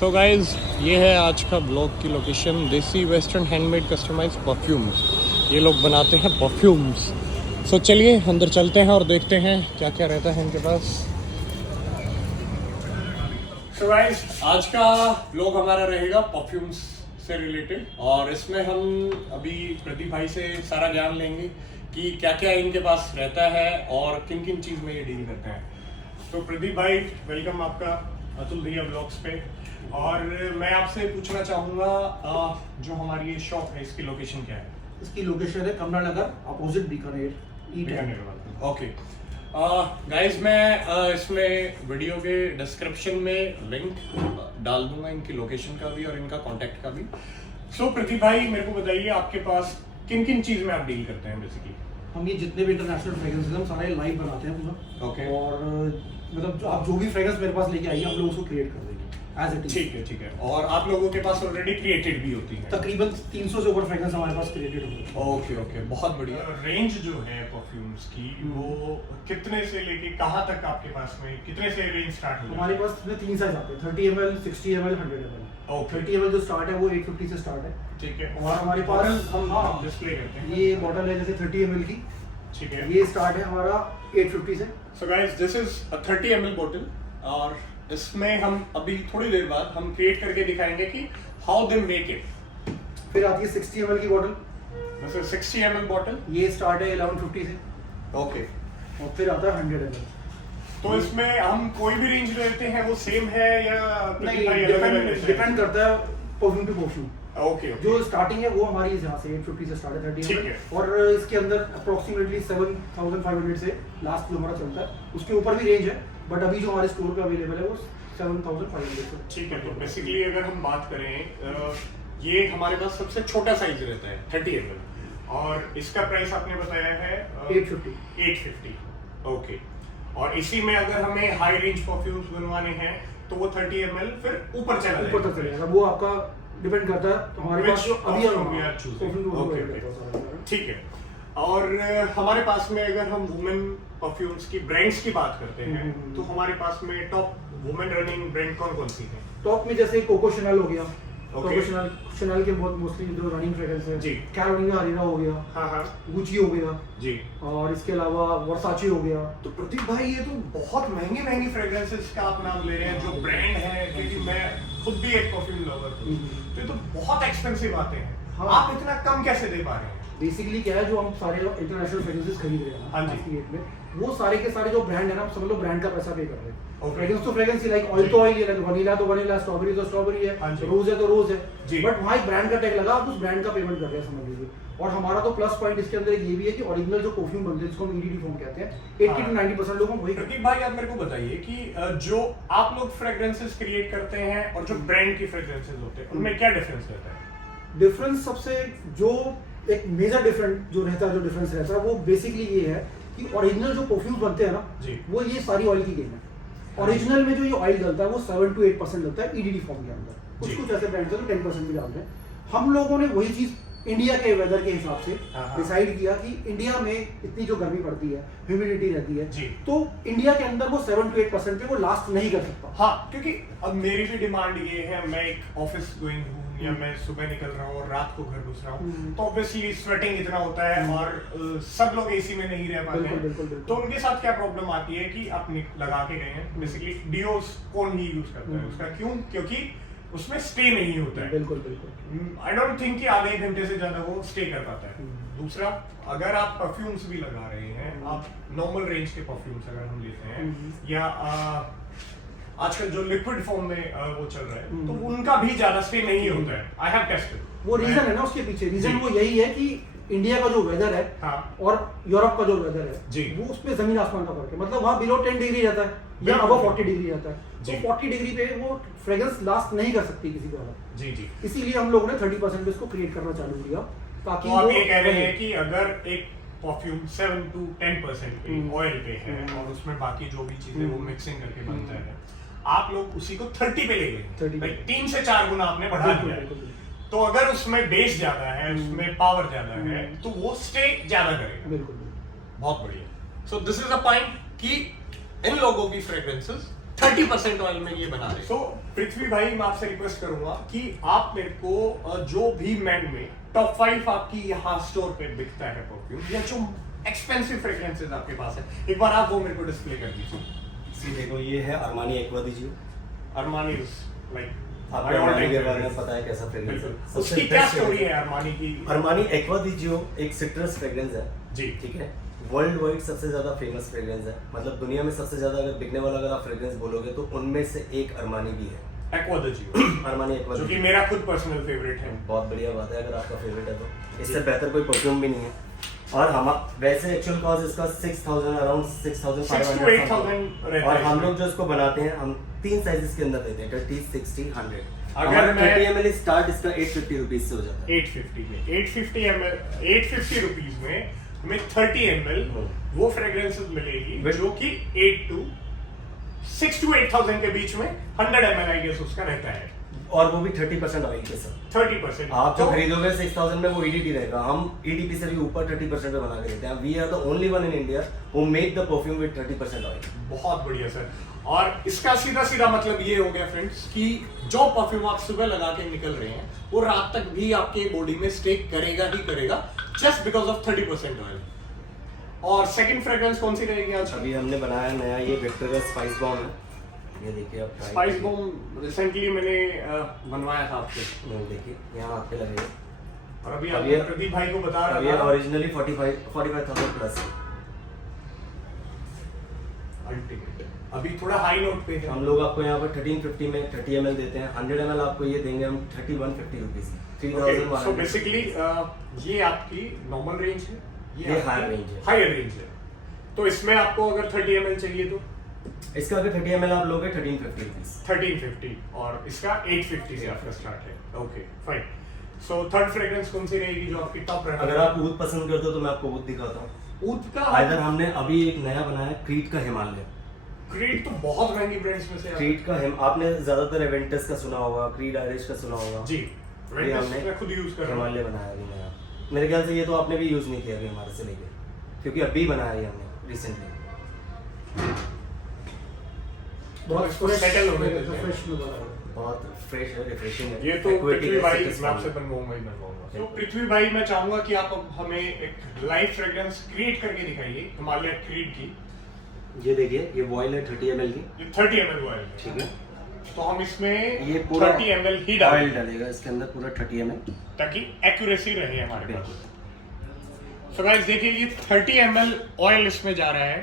So guys, ये है आज का ब्लॉग की लोकेशन। देसी वेस्टर्न हैंडमेड कस्टमाइज परफ्यूम्स, ये लोग बनाते हैं परफ्यूम्स। सो चलिए अंदर चलते हैं और देखते हैं क्या क्या रहता है इनके पास। सो गाइज, आज का ब्लॉग हमारा रहेगा परफ्यूम्स से रिलेटेड, और इसमें हम अभी प्रदीप भाई से सारा जान लेंगे कि क्या क्या इनके पास रहता है और किन किन चीज़ में ये डील करते हैं। तो प्रदीप भाई, वेलकम आपका अतुल भैया ब्लॉग्स पे। और मैं आपसे पूछना चाहूँगा, जो हमारी ये शॉप है इसकी लोकेशन क्या है? इसकी लोकेशन है कमला नगर, अपोजिट बीकानेर। बीकानेर वाला। ओके गाइस, मैं इसमें वीडियो के डिस्क्रिप्शन में लिंक डाल दूंगा इनकी लोकेशन का भी और इनका कांटेक्ट का भी। सो प्रदीप भाई, मेरे को बताइए आपके पास किन किन चीज़ में आप डील करते हैं बेसिकली? हम ये जितने भी इंटरनेशनल फ्रेग्रेंसेस हम सारे लाइव बनाते हैं पूरा। ओके। और मतलब आप जो भी फ्रेग्रेंस मेरे पास लेके आइए, हम लोग उसको क्रिएट कर देंगे एज इट इज। ठीक है, ठीक है। और आप लोगों के पास ऑलरेडी क्रिएटेड भी होती है? तकरीबन 300 से ऊपर फ्रेग्रेंस हमारे पास क्रिएटेड होते हैं। ओके ओके, बहुत बढ़िया। रेंज जो है परफ्यूम्स की, वो कितने से लेके कहाँ तक आपके पास में, कितने से रेंज स्टार्ट होती है? हमारे पास इसमें 3 साइज आते हैं, 30 ml, 60 ml, 100 ml। Okay. 30 ml जो स्टार्ट है वो 850 से स्टार्ट है। ठीक है। और हमारे पास हम डिस्प्ले करते हैं। ये बॉटल है जैसे 30 ml की, ठीक है। ये स्टार्ट है हमारा 850 से। सो guys, this is a 30 ml bottle, और इसमें हम अभी थोड़ी देर बाद हम क्रिएट करके दिखाएंगे कि हाउ दे मेक इट। फिर आती है 60 ml की bottle, this is 60 ml bottle. ये स्टार्ट है 1150 से। ओके। और फिर आता है 100 ml। तो इसमें हम कोई भी रेंज लेते हैं वो सेम है या नहीं, डिपेंड करता है परफ्यूम टू परफ्यूम। ओके। जो स्टार्टिंग है वो हमारी यहाँ से 850 से स्टार्ट है, 30 ठीक ml। है। और इसके अंदर अप्रोक्सीमेटली 7500 से लास्ट जो हमारा चलता है, उसके ऊपर भी रेंज है, बट अभी जो हमारे स्टोर पे अवेलेबल है वो 7500 से। ठीक है। तो बेसिकली अगर हम बात करें, ये हमारे पास सबसे छोटा साइज रहता है 30 ml, और इसका प्राइस आपने बताया है 850। ओके। और इसी में अगर हमें हाई रेंज परफ्यूम्स बनवाने हैं तो वो 30 ml फिर ऊपर चला जाएगा। ऊपर तक चलेगा, वो आपका डिपेंड करता है हमारे पास जो अभी ठीक है। और हमारे पास में अगर हम वुमेन परफ्यूम्स की ब्रांड्स की बात करते हैं तो हमारे पास में टॉप वुमेन रनिंग ब्रांड कौन कौन सी है? टॉप में जैसे कोको शनल हो गया। Okay. कोको शनल के बहुत मोस्टली जो रनिंग फ्रेग्रेंस है जी। कैरोलिना हरीरा हो गया, हाँ, गुची हो गया जी। और इसके अलावा वर्साचे हो गया। तो प्रदीप भाई, ये तो बहुत महंगी महंगी फ्रेग्रेंसेस का आप नाम ले रहे हैं, जो ब्रांड है, क्योंकि मैं खुद भी एक परफ्यूम लवर हूँ, तो ये तो बहुत एक्सपेंसिव आते हैं। हाँ। आप इतना कम कैसे दे पा रहे हैं? बेसिकली क्या है, जो हम सारे इंटरनेशनल फ्रेग्रेंसेस खरीद रहे हैं हाँ जी। आज की डेट में, वो सारे के सारे जो ब्रांड है ना, सब लोग ब्रांड का पैसा पे कर रहे हैं। Okay. फ्रेग्रेंस तो फ्रेग्रेंस ही, लाइक ऑयल तो ऑयल ही है, वनीला तो वनीला, स्ट्रॉबेरी तो स्ट्रॉबेरी हाँ है, जी। रोज है तो रोज जी। है, बट वहाँ एक ब्रांड का टैग लगा, आप उस ब्रांड का पेमेंट कर रहे हैं, समझ लीजिए। और हमारा तो प्लस पॉइंट इसके अंदर ये भी है कि ओरिजिनल जो परफ्यूम बनते हैं, जिसको हम ईडीडी फॉर्म कहते हैं, 80 to 90% लोग हम वही प्रदीप भाई, आप मेरे को बताइए कि जो आप लोग फ्रेग्रेंसेस क्रिएट करते हैं और जो ब्रांड की फ्रेग्रेंसेस होते हैं, उनमें क्या डिफरेंस रहता है? डिफरेंस सबसे जो एक मेजर डिफरेंट जो डिफरेंस रहता है वो बेसिकली ये है कि ओरिजिनल जो परफ्यूम बनते हैं ना जी। वो ये सारी ऑयल की गेम है। ओरिजिनल में जो ये ऑयल डलता है वो 7 to 8% डलता है ईडीडी फॉर्म के अंदर। जी। कुछ ऐसे ब्रांड्स हैं जो 10% भी डालते हैं। हम लोगों ने वही चीज इंडिया के वेदर के हिसाब से हाँ। डिसाइड किया कि इंडिया में इतनी जो गर्मी पड़ती है, ह्यूमिडिटी रहती है, जी। तो इंडिया के अंदर वो 7 to 8% पे वो लास्ट नहीं कर सकता। हाँ, क्योंकि अब मेरी भी डिमांड ये है, मैं एक ऑफिस गोइंग हूँ या मैं सुबह निकल रहा हूँ और रात को घर घुस रहा हूँ, तो ऑब्वियसली स्वेटिंग इतना होता है, और सब लोग एसी में नहीं रह पाते बिल्कुल, बिल्कुल, हैं। बिल्कुल। तो उनके साथ क्या प्रॉब्लम आती है कि आप लगा के गए हैं, बेसिकली डियोस कौन ही यूज करता है उसका, क्यों? क्योंकि उसमें स्टे नहीं होता है। बिल्कुल बिल्कुल। आई डोंट थिंक कि आधे एक घंटे से ज्यादा वो स्टे कर पाता है। दूसरा, अगर आप परफ्यूम्स भी लगा रहे हैं, आप नॉर्मल रेंज के परफ्यूम्स अगर हम लेते हैं, या आजकल जो लिक्विड फॉर्म में वो चल रहा है, तो उनका भी ज्यादा स्टे नहीं होता है। I have tested. वो रीजन है ना उसके पीछे, रीजन वो यही है कि इंडिया का जो वेदर है हाँ। और यूरोप का जो वेदर है जी। वो उसमें जमीन आसमान का फर्क है। मतलब वहाँ बिलो 10 डिग्री रहता है या बिल्कुल। अबव 40 डिग्री रहता है, जी। तो 40 डिग्री पे वो फ्रेग्रेंस लास्ट नहीं कर सकती किसी का। जी जी। इसीलिए हम लोगों ने 30% पे इसको क्रिएट करना चालू किया, ताकि तो आप वो ये कह रहे हैं कि अगर एक परफ्यूम 7 to 10% पे ऑयल पे है और उसमें बाकी जो भी चीजें वो मिक्सिंग करके बनता है, आप लोग उसी को 30 पे ले गए, 30 पे। 3 से 4 गुना आपने बढ़ा बिल्कुल, दिया है। बिल्कुल, बिल्कुल। तो अगर उसमें बेस ज्यादा है, उसमें पावर ज्यादा है, तो वो स्टे ज्यादा करेगा। बिल्कुल। बहुत बढ़िया। So this is a point कि इन लोगों की फ्रेग्रेंसेस 30% ऑयल में ये बना रहे हैं। सो पृथ्वी भाई, मैं आपसे रिक्वेस्ट करूंगा कि आप मेरे को जो भी मैन में टॉप 5 आपकी यहाँ स्टोर पे बिकता है परफ्यूम या जो एक्सपेंसिव फ्रेग्रेंसेस आपके पास है, एक बार आप वो मेरे को डिस्प्ले कर दीजिए। सी देखो, ये है Armani aqua the Jio. Armani is like आपको अरमानी के बारे में पता है कैसा फ्रेग्रेंस है। सबसे उसकी क्या best स्टोरी fragrance। है अरमानी की? अरमानी एक्वा दी जियो एक सिट्रस फ्रेग्रेंस है जी। ठीक है, वर्ल्ड वाइड सबसे ज्यादा फेमस फ्रेग्रेंस है। मतलब दुनिया में सबसे ज्यादा अगर बिकने वाला अगर आप फ्रेग्रेंस बोलोगे तो उनमें से एक अरमानी भी है। Aqua the Jio, Armani aqua जो कि मेरा खुद पर्सनल फेवरेट है। बहुत बढ़िया बात है, अगर आपका फेवरेट है तो इससे बेहतर कोई परफ्यूम भी नहीं है। और हम वैसे एक्चुअल कॉस्ट इसका 6000 अराउंड 6500 6 to 8,000 रहता और है हम इसमें। लोग जो इसको बनाते हैं हम 3 साइजेस के अंदर देते हैं, 30, 60, 100। अगर मैं 30 ml स्टार्ट इसका 850 रुपीज से हो जाता है। 850 में 850 रुपीज में हमें 30 ml वो फ्रेग्रेंसेस मिलेगी With- जो कि 6 to 8,000 के बीच में 100 ml आई गेस उसका रहता है, और वो भी 30% ऑयल के साथ। 30%। आप जो तो खरीदोगे 6000 में वो EDT रहेगा, हम EDT से भी ऊपर 30% पे बना के देते हैं। We are the only one in India who make the perfume with 30% oil. बहुत बढ़िया सर। और इसका सीधा सीधा मतलब ये हो गया फ्रेंड्स कि जो परफ्यूम आप सुबह लगा के निकल रहे हैं वो रात तक भी आपके बॉडी में स्टे करेगा ही करेगा, जस्ट बिकॉज ऑफ 30% ऑयल। और सेकंड फ्रेग्रेंस कौन सी रहेगी आज? अभी हमने बनाया नया ये विक्टर का स्पाइस बॉम्ब है, ये देखिए आप try स्पाइस करिए। बॉम्ब रिसेंटली मैंने बनवाया था आपसे, ये देखिए यहाँ आपके लगेगा। और अभी अब आप ये- प्रदीप भाई को बता अब ये रहा था ओरिजिनली 45,000 प्लस है। अल्टीमेट। अभी थोड़ा हाई नोट पे है। हम लोग आपको यहाँ पर 1350 में 30 ml देते हैं। 100 ml आपको ये देंगे हम 3150 रुपीज, सो 3100। बेसिकली ये आपकी नॉर्मल रेंज है, ये higher range है। हायर रेंज है। तो इसमें आपको अगर 30 ml चाहिए तो इसका अगर 30 ml आप लोगे 1350 रुपीज। 1350 और इसका 850 से आपका स्टार्ट है। Okay fine. So third fragrance कौन सी रहेगी जो आपकी टॉप रहेगी? अगर आप ऊद पसंद करते हो तो मैं आपको ऊद दिखाता हूँ। ऊद का इधर हमने अभी एक नया बनाया क्रीट का हिमालय। क्रीड तो बहुत महंगी ब्रांड्स में से है। क्रीट का आपने ज्यादातर एवेंटस का सुना होगा, क्रीड आयरिश का सुना होगा। जी, ये Ventus हमने मैं खुद यूज कर रहा हूँ। हिमालय बनाया अभी नया। मेरे ख्याल से ये तो आपने भी यूज नहीं किया अभी हमारे से लेके, क्योंकि अभी बनाया ये हमने रिसेंटली। बहुत इसको सेटल होने देते हैं। फ्रेश में बना है। बहुत फ्रेश है, रिफ्रेशिंग है। ये तो Aquatic पृथ्वी भाई acids मैं आपसे वाला। बनवाऊंगा ही बनवाऊंगा। तो पृथ्वी भाई मैं चाहूंगा कि आप अब हमें एक लाइव फ्रेग्रेंस क्रिएट करके दिखाइए हिमालय क्रीड की। ये देखिए, ये बॉयल है 30 ml की, ये 30 ml ऑयल है। ठीक है। तो हम इसमें ये पूरा 30 ml ही ऑयल डालेंगे डालेगा इसके अंदर, पूरा 30 ml। ताकि एक्यूरेसी रहे हमारे पास। बिल्कुल। सो गाइस देखिए, ये 30 ml ऑयल इसमें जा रहा है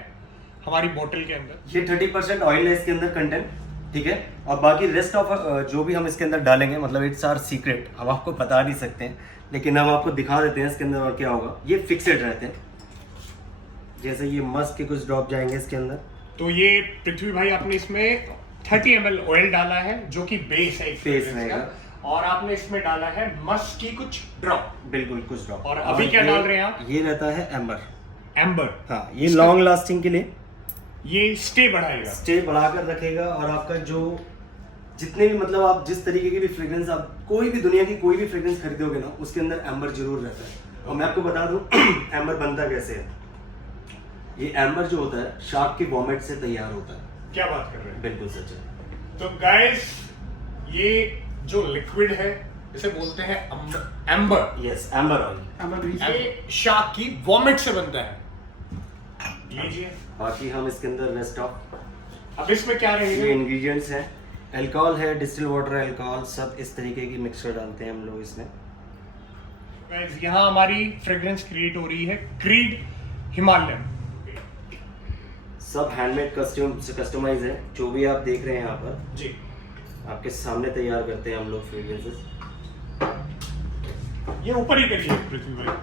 हमारी बोतल के अंदर। ये 30% ऑयल है इसके अंदर कंटेंट, ठीक है। और बाकी रेस्ट ऑफ जो भी हम इसके अंदर डालेंगे, मतलब इट्स आर सीक्रेट, हम आपको बता नहीं सकते हैं, लेकिन हम आपको दिखा देते हैं इसके अंदर और क्या होगा। ये फिक्सेड रहते हैं, जैसे ये मस्क के कुछ ड्रॉप जाएंगे इसके अंदर। तो ये पृथ्वी भाई आपने इसमें 30 ml ऑयल डाला है जो कि बेस है Base fragrance रहेगा। का, और आपने इसमें डाला है मस्क की कुछ ड्रॉप, बिल्कुल कुछ ड्रॉप। और अभी क्या डाल रहे हैं आप? ये रहता है एम्बर। एम्बर। हाँ, ये लॉन्ग लास्टिंग के लिए ये स्टे बढ़ाएगा। स्टे बढ़ाकर रखेगा। और आपका जो जितने भी, मतलब आप जिस तरीके की भी फ्रेग्रेंस, आप कोई भी दुनिया की कोई भी फ्रेग्रेंस खरीदोगे ना, उसके अंदर एम्बर जरूर रहता है। और मैं आपको बता दूं एम्बर बनता कैसे है। ये एम्बर जो होता है शार्क की वॉमिट से तैयार होता है। क्या बात कर रहे हैं? बिल्कुल सच है। तो गाइस ये जो लिक्विड है इसे बोलते हैं amber. Yes, amber oil. Amber grease ये शार्क की वॉमिट से बनता है। लीजिए, बाकी हम इसके अंदर रेस्ट ऑफ अब इसमें क्या ये रहेगा? इंग्रेडिएंट्स हैं, अल्कोहल है, डिस्टिल वाटर, अल्कोहल, सब इस तरीके की मिक्सचर डालते हैं हम लोग इसमें। गाइस यहाँ हमारी फ्रेग्रेंस क्रिएट हो रही है क्रीड हिमालय। सब हैंडमेड कस्टम से कस्टमाइज है, जो भी आप देख रहे हैं यहाँ पर जी, आपके सामने तैयार करते हैं हम लोग फ्रेग्रेंसेस। ये ऊपर ही करिए पृथ्वी भाई।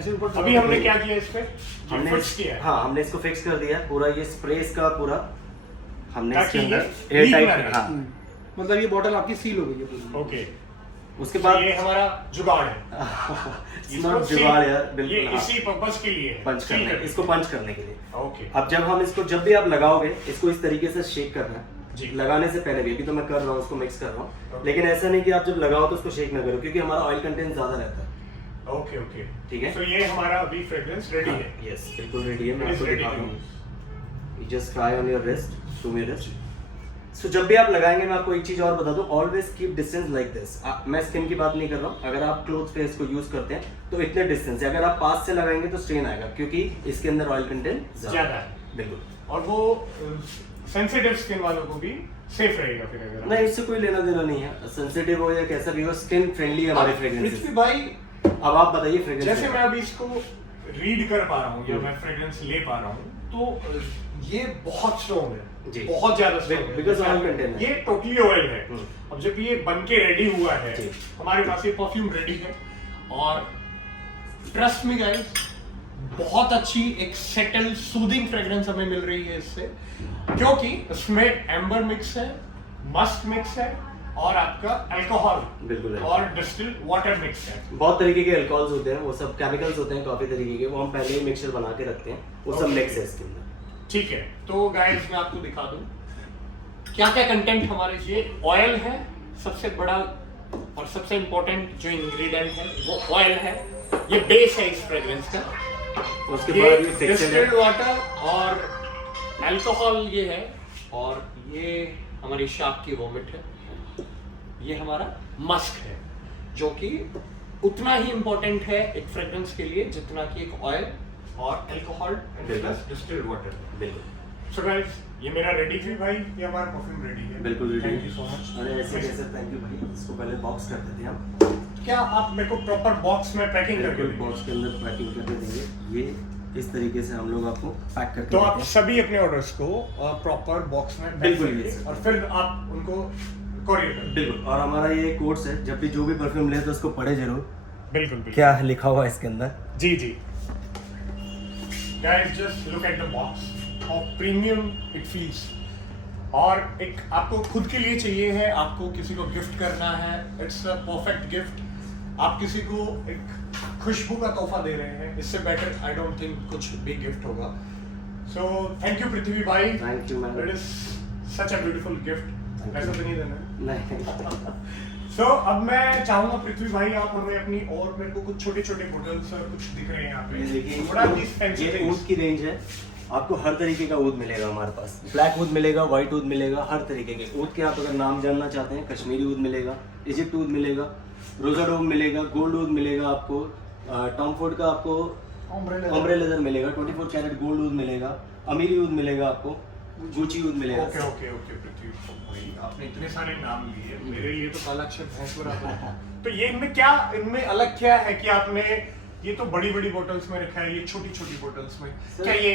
ऐसे ऊपर अभी हमने क्या किया इस पे? हमने फिक्स किया है। हाँ, हमने इसको फिक्स कर दिया है पूरा। ये स्प्रे इसका पूरा हमने ताकि इसके अंदर ये एयर leak ना टाइट। रहे। हाँ, मतलब ये बॉटल आपकी सील हो गई है पूरी। ओके, उसके तो बाद ये हमारा जुगाड़ है। It's not जुगाड़ यार, बिल्कुल। ये हाँ, इसी पर्पस के लिए है, पंच सील करने, करने। इसको पंच करने के लिए। ओके, अब जब हम इसको, जब भी आप लगाओगे इसको इस तरीके से शेक करना जी। है। लगाने से पहले भी, अभी तो मैं कर रहा हूँ, उसको मिक्स कर रहा हूँ, Okay. लेकिन ऐसा नहीं कि आप जब लगाओ तो उसको शेक ना करो, क्योंकि हमारा ऑयल कंटेंट ज्यादा रहता है। ओके, ओके, ठीक है। तो ये हमारा अभी फ्रेग्रेंस रेडी है। यस, बिल्कुल रेडी है। मैं It is आपको ready दिखा to रहा use. हूँ। You just try on your wrist, 2 minutes। सो जब भी आप लगाएंगे, मैं आपको एक चीज और बता दूं, always keep distance like this. मैं स्किन की बात नहीं कर रहा हूँ, अगर आप क्लोथ पे इसको यूज करते हैं तो इतने डिस्टेंस है, अगर आप पास से लगाएंगे तो स्ट्रेन आएगा, क्योंकि इसके अंदर ऑयल कंटेंट ज्यादा है। बिल्कुल। और वो सेंसिटिव स्किन वालों को भी सेफ रहेगा फिर अगर नहीं, इससे कोई लेना देना नहीं है, सेंसिटिव हो या कैसा भी हो, स्किन फ्रेंडली है हमारे फ्रेग्रेंसेस। पृथ्वी भाई, अब आप बताइए फ्रेग्रेंस। जैसे मैं अभी इसको रीड कर पा रहा हूँ या मैं फ्रेग्रेंस ले पा रहा हूँ, तो ये बहुत स्ट्रॉन्ग है जी। बहुत ज्यादा स्ट्रॉन्ग है, Because oil content है। ये टोटली ऑयल है। अब जब ये बन के रेडी हुआ है, जी। हमारे पास ये परफ्यूम रेडी है, और ट्रस्ट मी गाइस, बहुत अच्छी एक सेटल सूदिंग फ्रेग्रेंस हमें मिल रही है इससे, क्योंकि इसमें एम्बर मिक्स है, मस्क मिक्स है, और आपका अल्कोहल बिल्कुल है। और डिस्टिल्ड वाटर मिक्स है। बहुत तरीके के अल्कोहल्स होते हैं, वो सब केमिकल्स होते हैं काफी तरीके के, वो हम पहले ही मिक्सचर बना के रखते हैं, वो सब Okay. मिक्स है इसके अंदर। ठीक है, तो गाइस मैं आपको दिखा दूं क्या क्या कंटेंट हमारे। ये ऑयल है, सबसे बड़ा और सबसे इंपॉर्टेंट जो इंग्रेडिएंट है वो ऑयल है, ये बेस है इस फ्रेग्रेंस का। उसके ये बाद ये टेक्सचर डिस्टिल्ड है, वाटर और अल्कोहल ये है, और ये हमारी शार्क की वोमिट है, ये हमारा मस्क है, जो कि उतना ही इंपॉर्टेंट है एक फ्रेग्रेंस के लिए जितना कि एक ऑयल और अल्कोहल प्लस डिस्टिल्ड वाटर। बिल्कुल। सो गाइस, ये मेरा रेडी है भाई, ये हमारा परफ्यूम रेडी है। बिल्कुल ready. Thank you so much. अरे ऐसे कैसे, थैंक यू भाई। इसको पहले बॉक्स कर देते हैं हम। क्या आप मेरे को प्रॉपर बॉक्स में पैकिंग करके बिल्कुल, देंगे? बॉक्स के अंदर पैकिंग करके देंगे। ये इस तरीके से हम लोग आपको पैक करके तो देते आप हैं। सभी अपने ऑर्डर्स को प्रॉपर बॉक्स में पैक बिल्कुल, करके yes, sir। और फिर आप उनको कोरियर कर। बिल्कुल। और हमारा ये कोर्स है, जब भी जो भी परफ्यूम ले तो उसको पढ़े जरूर, बिल्कुल बिल्कुल। क्या लिखा हुआ है इसके अंदर। जी जी। Guys just look at the box, how premium it feels. और एक आपको खुद के लिए चाहिए है, आपको किसी को गिफ्ट करना है, इट्स अ परफेक्ट गिफ्ट। आप किसी को एक खुशबू का तोहफा दे रहे हैं, इससे बेटर आई डोंट थिंक कुछ भी गिफ्ट होगा। सो थैंक यू पृथ्वी भाई, thank you ma'am. It is such a beautiful gift. Thank ऐसा you. तो नहीं देना है? नहीं। सो अब मैं चाहूंगा पृथ्वी भाई, आप हमें अपनी, और मेरे को कुछ छोटे छोटे बोटल्स और कुछ दिख रहे हैं यहाँ पे। ये देखिए, What are these fancy ये things? ऊद की रेंज है, आपको हर तरीके का ऊद मिलेगा हमारे पास। ब्लैक ऊद मिलेगा, व्हाइट ऊद मिलेगा, हर तरीके के ऊद के आप अगर नाम जानना चाहते हैं, कश्मीरी ऊद मिलेगा, इजिप्ट ऊद मिलेगा, रोजाडोम मिलेगा, गोल्ड ऊद मिलेगा आपको, टॉम फोर्ड का आपको ऑम्ब्रे लेदर मिलेगा, 24 कैरेट गोल्ड ऊद मिलेगा, अमीरी ऊद मिलेगा आपको, गुची ऊद मिलेगा। ओके ओके ओके पृथ्वी भाई, आपने इतने सारे नाम लिए, मेरे लिए तो काला अक्षर भैंस बराबर है। तो ये इनमें अलग क्या है कि आपने ये तो बड़ी बड़ी बोतल्स में रखा है, ये छोटी छोटी बोतल्स में सर, क्या ये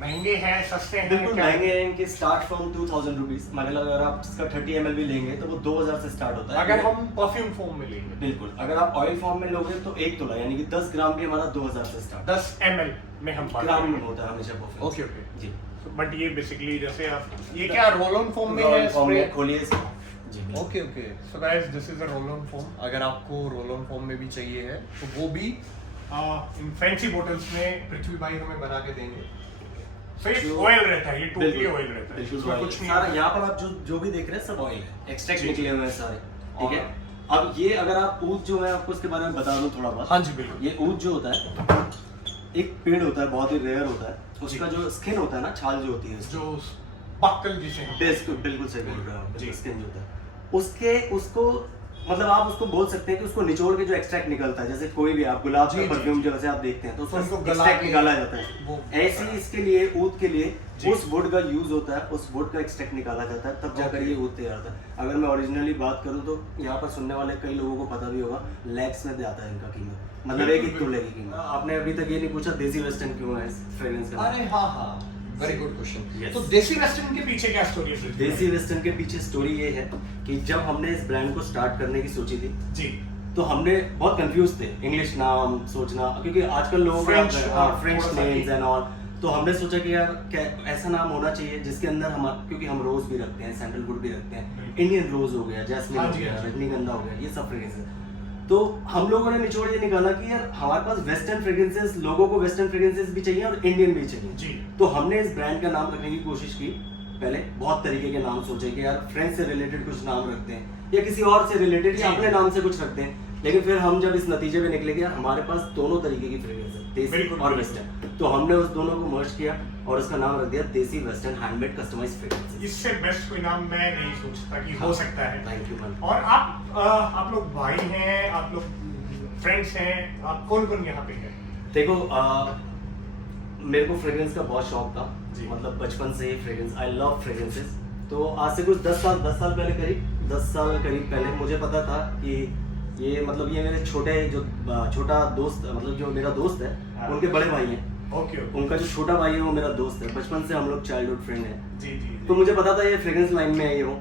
महंगे हैं, सस्ते हैं? बिल्कुल क्या? महंगे हैं, इनके स्टार्ट फ्रॉम 2000 रुपीज। मतलब अगर आप इसका 30 ml भी लेंगे तो वो 2000 से स्टार्ट होता है। अगर हम परफ्यूम फॉर्म में लेंगे बिल्कुल, अगर आप ऑयल फॉर्म में लोगे तो 1 तोला यानी कि 10 ग्राम भी हमारा 2000 से स्टार्ट। 10 ml में हम बात ग्राम करेंगे। में होता है हमेशा परफ्यूम। ओके ओके जी। बट ये बेसिकली जैसे आप, ये क्या रोल ऑन फॉर्म में है फॉर्म स्प्रे? में खोलिए इसको। जी। Okay okay. So guys, this is a roll on form. अगर आपको रोल ऑन फॉर्म में भी चाहिए है तो वो भी इन फैंसी बोतल्स में पृथ्वी भाई हमें बना के देंगे। सो ये जो- ऑयल रहता है, ये टोटली बिल्कुल, ऑयल रहता है, बिल्कुल इसमें oil कुछ है। नहीं सारा है। यहाँ पर आप जो भी देख रहे हैं सब ऑयल है, एक्सट्रैक्ट जी। निकले हुए हैं सारे। ठीक है। और- अब ये अगर आप ऊद जो है, आपको इसके बारे में बता दूं थोड़ा बहुत। हाँ जी बिल्कुल। ये ऊद जो होता है, एक पेड़ होता है, बहुत ही रेयर होता है, उसका जो स्किन होता है ना, छाल जो होती है उसकी, जो बक्कल जिसे हम बिल्कुल सही बोल रहे हो आप, जी। स्किन जो होता है उसको मतलब आप उसको बोल सकते हैं कि उसको निचोड़ के जो एक्सट्रैक्ट निकलता है, जैसे कोई भी आप गुलाब जी, का जी, परफ्यूम जी। जैसे आप देखते हैं तो उसका उनको गला एक्सट्रैक्ट के निकाला जाता वो है। ऐसे ही इसके लिए, ऊद के लिए जी। उस वुड का यूज होता है, उस वुड का एक्सट्रैक्ट निकाला जाता है, तब जाकर Okay. ये ऊद तैयार होता है। अगर मैं ओरिजिनली बात करूं तो यहाँ पर सुनने वाले कई लोगों को पता भी होगा, लैक्स में जाता है इनका कीमत, मतलब बिल्कुल, 1 तोले की कीमत। आपने अभी तक ये नहीं पूछा देसी वेस्टर्न क्यों है इस फ्रेग्रेंस का नाम? अरे हाँ हाँ, वेरी गुड क्वेश्चन। Yes. तो देसी वेस्टर्न के पीछे क्या स्टोरी है पृथ्वी भाई? देसी वेस्टर्न के पीछे स्टोरी ये है कि जब हमने इस ब्रांड को स्टार्ट करने की सोची थी जी, तो हमने बहुत कंफ्यूज थे, इंग्लिश नाम सोचना, क्योंकि आजकल लोगों French, फ्रेंच थोड़ा सा नेम्स ही। And all. तो हमने सोचा कि यार क्या ऐसा नाम होना चाहिए जिसके अंदर हम, क्योंकि हम रोज भी रखते हैं, सैंडलवुड भी रखते हैं, बिल्कुल। इंडियन रोज हो गया, जैस्मिन हाँ हो जी, गया, हाँ जी। रजनीगंधा हो गया, ये सब फ्रेग्रेंसेस। तो हम लोगों ने निचोड़ ये निकाला कि यार हमारे पास वेस्टर्न फ्रेग्रेंसेस, लोगों को वेस्टर्न फ्रेग्रेंसेस भी चाहिए और इंडियन भी चाहिए। जी। तो हमने इस ब्रांड का नाम रखने की कोशिश की। पहले बहुत तरीके के नाम सोचे कि यार फ्रेंच से रिलेटेड कुछ नाम रखते हैं या किसी और से रिलेटेड या जी। अपने नाम से कुछ रखते हैं। लेकिन फिर हम जब इस नतीजे पे निकले कि यार हमारे पास दोनों तरीके की फ्रेग्रेंस है, देसी बिल्कुल, और बिल्कुल। वेस्टर्न, तो हमने उस दोनों को मर्ज किया और उसका नाम रख दिया देसी वेस्टर्न हैंडमेड कस्टमाइज फ्रेग्रेंस। इससे बेस्ट कोई नाम मैं नहीं सोचता कि हो सकता है। Thank you ma'am. और आप लोग भाई हैं, आप लोग फ्रेंड्स हैं, आप कौन कौन यहाँ पे हैं? देखो मेरे को फ्रेग्रेंस का बहुत शौक था, जी। मतलब बचपन से ही फ्रेग्रेंस, आई लव फ्रेग्रेंसेस। तो आज से कुछ 10 साल पहले, करीब 10 साल करीब पहले मुझे पता था कि ये मतलब ये मेरे छोटा दोस्त, मतलब जो मेरा दोस्त है हाँ। उनके बड़े भाई हैं, ओके ओके। उनका जो छोटा भाई है वो मेरा दोस्त है, बचपन से हम लोग चाइल्डहुड फ्रेंड हैं। जी जी। तो मुझे पता था ये फ्रेग्रेंस लाइन में है ये हो,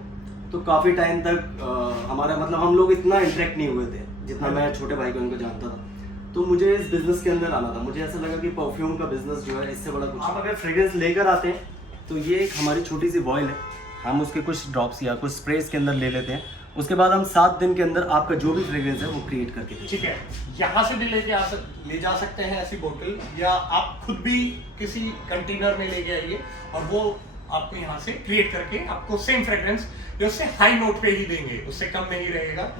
तो काफ़ी टाइम तक हमारा मतलब हम लोग इतना इंटरेक्ट नहीं हुए थे जितना हाँ। मैं छोटे भाई को उनको जानता था। तो मुझे इस बिजनेस के अंदर आना था, मुझे ऐसा लगा कि परफ्यूम का बिजनेस जो है इससे बड़ा कुछ। आप अगर फ्रेग्रेंस लेकर आते हैं तो ये एक हमारी छोटी सी बॉयल है, हम उसके कुछ ड्रॉप्स या कुछ स्प्रेस के अंदर ले लेते हैं, उसके बाद हम 7 दिन के अंदर आपका जो भी फ्रेग्रेंस है वो क्रिएट करके देते हैं। ठीक है, यहाँ से भी ले जा सकते हैं ऐसी बोतल, या आप खुद भी किसी कंटेनर में लेके आइए और वो आपको यहाँ से क्रिएट करके आपको सेम फ्रेग्रेंस जो उससे हाई नोट पे ही देंगे, उससे कम नहीं रहेगा।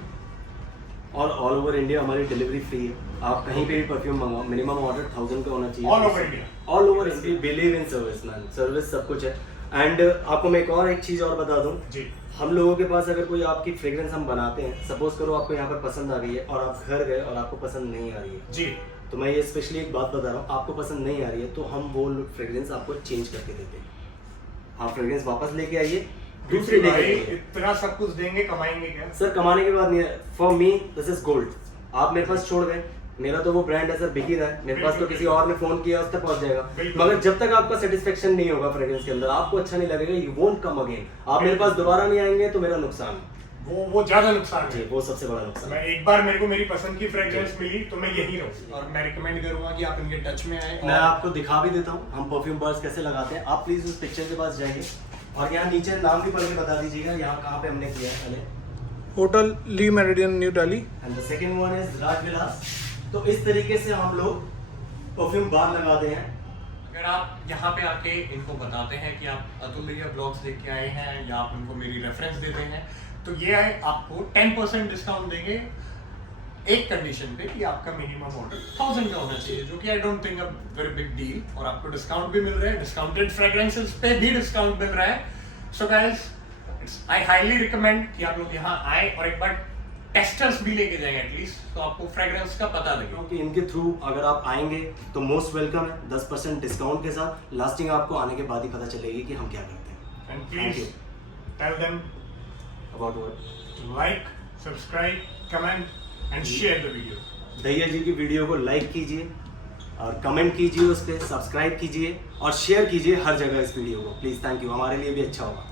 और ऑल ओवर इंडिया हमारी डिलीवरी फ्री है, आप कहीं पे भी परफ्यूम मंगाओ, मिनिमम ऑर्डर 1000 का होना चाहिए। All over India? All over India, believe in service man, service सब कुछ है। एंड आपको मैं एक चीज़ और बता दूं, जी। हम लोगों के पास अगर कोई आपकी फ्रेग्रेंस हम बनाते हैं, सपोज करो आपको यहाँ पर पसंद आ गई है और आप घर गए और आपको पसंद नहीं आ रही है, जी। तो मैं ये स्पेशली एक बात बता रहा हूँ, आपको पसंद नहीं आ रही है तो हम वो फ्रेग्रेंस आपको चेंज करके देते हैं। आप फ्रेग्रेंस वापस लेके आइए, दूसरी लेके भाई, आइए। इतना सब कुछ देंगे, कमाएंगे क्या? सर कमाने की बात नहीं है, for me this is gold. आप मेरे पास छोड़ गए, मेरा तो वो ब्रांड है सर, बिक ही रहा है, मेरे पास तो किसी और ने फोन किया उस तक पहुंच जाएगा, बिल्कुल। मगर जब तक आपका सेटिस्फेक्शन नहीं होगा फ्रेग्रेंस के अंदर, आपको अच्छा नहीं लगेगा, यू वोंट कम अगेन, आप मेरे पास दोबारा नहीं आएंगे तो मेरा नुकसान है। वो ज्यादा नुकसान जी, है। वो सबसे बड़ा नुकसान है। मैं एक बार मेरे को मेरी पसंद की फ्रेग्रेंस मिली तो मैं यही रहूँ, और मैं रिकमेंड करूंगा कि आप इनके टच में आए। मैं आपको दिखा भी देता हूँ हम परफ्यूम बर्स कैसे लगाते हैं, आप प्लीज उस पिक्चर के पास जाइए और यहाँ नीचे नाम भी पढ़ के बता दीजिएगा यहाँ कहाँ पे हमने किया है पहले। Hotel Lee meridian new Delhi. And the second one is Rajvilas. तो इस तरीके से हम लोग परफ्यूम बार लगाते हैं। अगर आप यहाँ पे आके इनको बताते हैं कि आप अतुल भैया ब्लॉग्स देख के आए हैं, या आप उनको मेरी रेफरेंस देते हैं, तो ये आपको 10% डिस्काउंट देंगे, एक कंडीशन पे कि आपका मिनिमम ऑर्डर 1000 का होना चाहिए, जो कि I don't think a very big deal, और आपको डिस्काउंट भी मिल रहा है, डिस्काउंटेड फ्रेग्रेंसेस पे भी डिस्काउंट मिल रहा है। So guys, I highly recommend कि आप लोग यहाँ आए और एक बार टेस्टर्स भी लेके जाएंगे एटलीस्ट, तो आपको फ्रेग्रेंस का पता लगेगा। क्योंकि इनके थ्रू अगर आप आएंगे तो मोस्ट वेलकम है, 10% डिस्काउंट के साथ। लास्टिंग आपको आने के बाद ही पता चलेगी कि हम क्या करते हैं। And please tell them about what, to like, subscribe, comment and share the video. Dahiya ji की वीडियो को लाइक कीजिए और कमेंट कीजिए, उस पर सब्सक्राइब कीजिए और शेयर कीजिए हर जगह इस वीडियो को प्लीज़। थैंक यू, हमारे लिए भी अच्छा होगा।